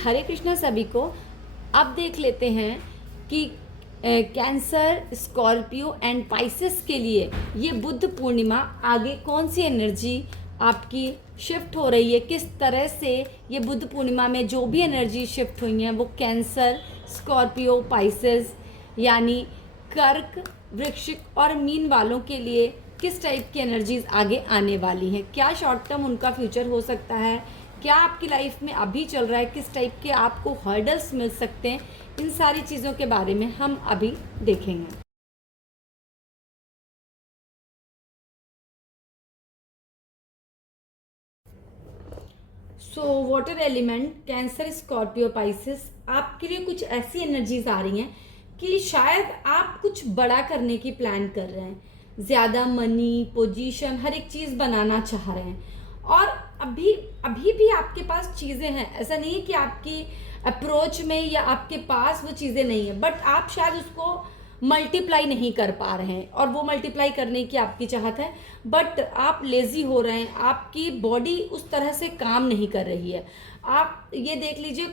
हरे कृष्णा सभी को। अब देख लेते हैं कि कैंसर, स्कॉर्पियो एंड पाइसेस के लिए ये बुद्ध पूर्णिमा आगे कौन सी एनर्जी आपकी शिफ्ट हो रही है, किस तरह से ये बुद्ध पूर्णिमा में जो भी एनर्जी शिफ्ट हुई हैं वो कैंसर, स्कॉर्पियो, पाइसेस यानी कर्क, वृश्चिक और मीन वालों के लिए किस टाइप की एनर्जीज आगे आने वाली हैं, क्या शॉर्ट टर्म उनका फ्यूचर हो सकता है, क्या आपकी लाइफ में अभी चल रहा है, किस टाइप के आपको हर्डल्स मिल सकते हैं, इन सारी चीज़ों के बारे में हम अभी देखेंगे। So water element, cancer, Scorpio, Pisces आपके लिए कुछ ऐसी एनर्जीज आ रही हैं कि शायद आप कुछ बड़ा करने की प्लान कर रहे हैं, ज़्यादा मनी, पोजीशन, हर एक चीज़ बनाना चाह रहे हैं और अभी अभी भी आपके पास चीज़ें हैं। ऐसा नहीं है कि आपकी अप्रोच में या आपके पास वो चीज़ें नहीं है, बट आप शायद उसको मल्टीप्लाई नहीं कर पा रहे हैं और वो मल्टीप्लाई करने की आपकी चाहत है, बट आप लेजी हो रहे हैं, आपकी बॉडी उस तरह से काम नहीं कर रही है। आप ये देख लीजिए,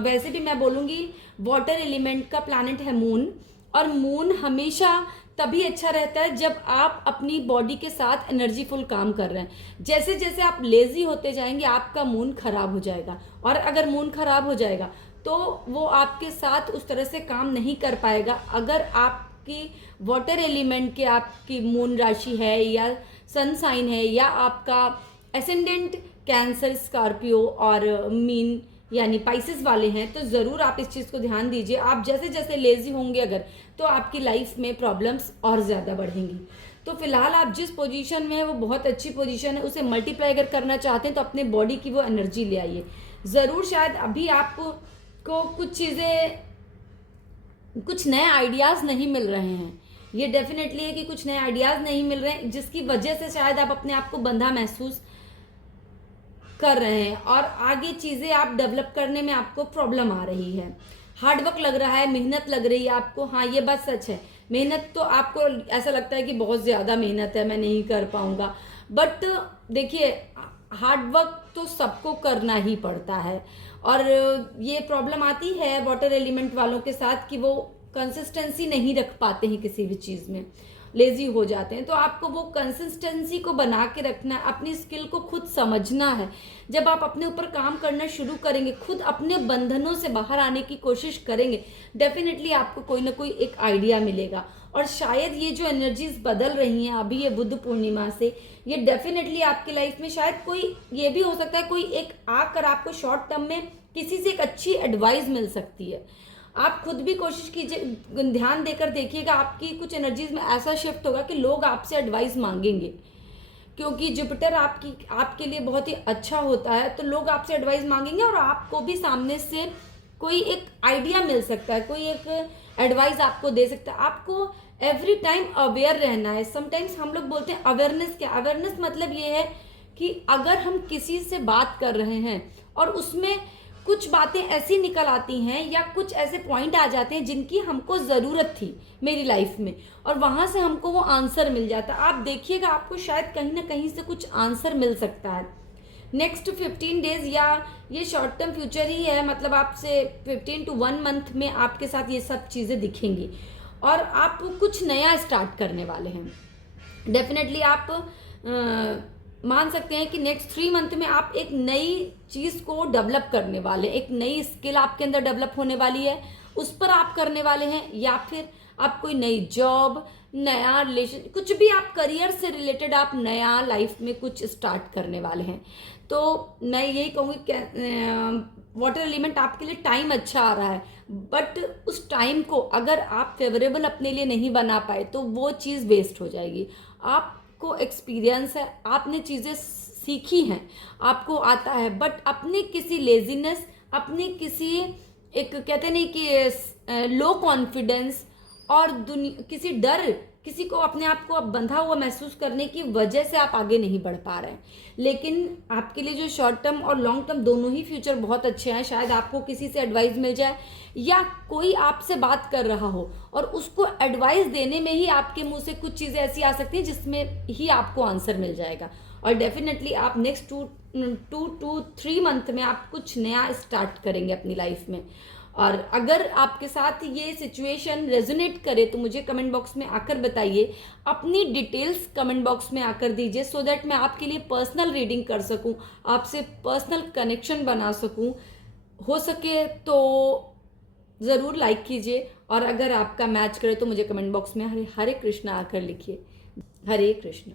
वैसे भी मैं बोलूँगी वाटर एलिमेंट का प्लैनेट है मून, और मून हमेशा तभी अच्छा रहता है जब आप अपनी बॉडी के साथ एनर्जीफुल काम कर रहे हैं। जैसे जैसे आप लेजी होते जाएंगे आपका मून खराब हो जाएगा, और अगर मून खराब हो जाएगा तो वो आपके साथ उस तरह से काम नहीं कर पाएगा। अगर आपकी वाटर एलिमेंट के आपकी मून राशि है या सन साइन है या आपका एसेंडेंट कैंसर, स्कॉर्पियो और मीन यानी पाइसेस वाले हैं, तो ज़रूर आप इस चीज़ को ध्यान दीजिए। आप जैसे जैसे लेजी होंगे अगर, तो आपकी लाइफ में प्रॉब्लम्स और ज़्यादा बढ़ेंगी। तो फिलहाल आप जिस पोजीशन में है वो बहुत अच्छी पोजीशन है, उसे मल्टीप्लाई अगर करना चाहते हैं तो अपने बॉडी की वो एनर्जी ले आइए ज़रूर। शायद अभी आपको कुछ चीज़ें, कुछ नए आइडियाज़ नहीं मिल रहे हैं, ये डेफिनेटली है कि कुछ नए आइडियाज़ नहीं मिल रहे हैं, जिसकी वजह से शायद आप अपने आप को बंधा महसूस कर रहे हैं और आगे चीज़ें आप डेवलप करने में आपको प्रॉब्लम आ रही है। हार्डवर्क लग रहा है, मेहनत लग रही है आपको। हाँ, ये बात सच है, मेहनत तो आपको ऐसा लगता है कि बहुत ज़्यादा मेहनत है, मैं नहीं कर पाऊंगा, बट देखिए हार्डवर्क तो सबको करना ही पड़ता है। और ये प्रॉब्लम आती है वाटर एलिमेंट वालों के साथ कि वो कंसिस्टेंसी नहीं रख पाते हैं, किसी भी चीज़ में लेजी हो जाते हैं। तो आपको वो कंसिस्टेंसी को बना के रखना है, अपनी स्किल को खुद समझना है। जब आप अपने ऊपर काम करना शुरू करेंगे, खुद अपने बंधनों से बाहर आने की कोशिश करेंगे, डेफिनेटली आपको कोई ना कोई एक आइडिया मिलेगा। और शायद ये जो एनर्जीज बदल रही हैं अभी ये बुद्ध पूर्णिमा से, ये डेफिनेटली आपकी लाइफ में शायद कोई, ये भी हो सकता है कोई एक आकर आपको शॉर्ट टर्म में किसी से एक अच्छी एडवाइस मिल सकती है। आप खुद भी कोशिश कीजिए, ध्यान देकर देखिएगा, आपकी कुछ एनर्जीज में ऐसा शिफ्ट होगा कि लोग आपसे एडवाइस मांगेंगे, क्योंकि जुपिटर आपके लिए बहुत ही अच्छा होता है। तो लोग आपसे एडवाइस मांगेंगे और आपको भी सामने से कोई एक आइडिया मिल सकता है, कोई एक एडवाइस आपको दे सकता है। आपको एवरी टाइम अवेयर रहना है। समटाइम्स हम लोग बोलते हैं अवेयरनेस, क्या अवेयरनेस मतलब ये है कि अगर हम किसी से बात कर रहे हैं और उसमें कुछ बातें ऐसी निकल आती हैं या कुछ ऐसे पॉइंट आ जाते हैं जिनकी हमको ज़रूरत थी मेरी लाइफ में, और वहाँ से हमको वो आंसर मिल जाता है, आप देखिएगा आपको शायद कहीं ना कहीं से कुछ आंसर मिल सकता है। नेक्स्ट 15 डेज या ये शॉर्ट टर्म फ्यूचर ही है, मतलब आपसे 15 to 1 मंथ में आपके साथ ये सब चीज़ें दिखेंगी और आप कुछ नया स्टार्ट करने वाले हैं। डेफिनेटली आप मान सकते हैं कि नेक्स्ट 3 मंथ में आप एक नई चीज़ को डेवलप करने वाले, एक नई स्किल आपके अंदर डेवलप होने वाली है, उस पर आप करने वाले हैं, या फिर आप कोई नई जॉब, नया रिलेशन, कुछ भी आप करियर से रिलेटेड आप नया लाइफ में कुछ स्टार्ट करने वाले हैं। तो मैं यही कहूँगी, वाटर एलिमेंट आपके लिए टाइम अच्छा आ रहा है, बट उस टाइम को अगर आप फेवरेबल अपने लिए नहीं बना पाए तो वो चीज़ वेस्ट हो जाएगी। आपको एक्सपीरियंस है, आपने चीज़ें सीखी हैं, आपको आता है, बट अपने किसी लेजीनेस, अपने किसी एक कहते नहीं कि लो कॉन्फिडेंस और किसी डर, किसी को अपने आप को अब बंधा हुआ महसूस करने की वजह से आप आगे नहीं बढ़ पा रहे हैं। लेकिन आपके लिए जो शॉर्ट टर्म और लॉन्ग टर्म दोनों ही फ्यूचर बहुत अच्छे हैं। शायद आपको किसी से एडवाइस मिल जाए या कोई आपसे बात कर रहा हो और उसको एडवाइस देने में ही आपके मुंह से कुछ चीज़ें ऐसी आ सकती हैं जिसमें ही आपको आंसर मिल जाएगा। और डेफिनेटली आप नेक्स्ट 2 to 3 मंथ में आप कुछ नया स्टार्ट करेंगे अपनी लाइफ में। और अगर आपके साथ ये सिचुएशन रेजोनेट करे तो मुझे कमेंट बॉक्स में आकर बताइए, अपनी डिटेल्स कमेंट बॉक्स में आकर दीजिए, सो दैट मैं आपके लिए पर्सनल रीडिंग कर सकूं, आपसे पर्सनल कनेक्शन बना सकूं। हो सके तो ज़रूर लाइक कीजिए, और अगर आपका मैच करे तो मुझे कमेंट बॉक्स में हरे हरे कृष्णा आकर लिखिए। हरे कृष्ण।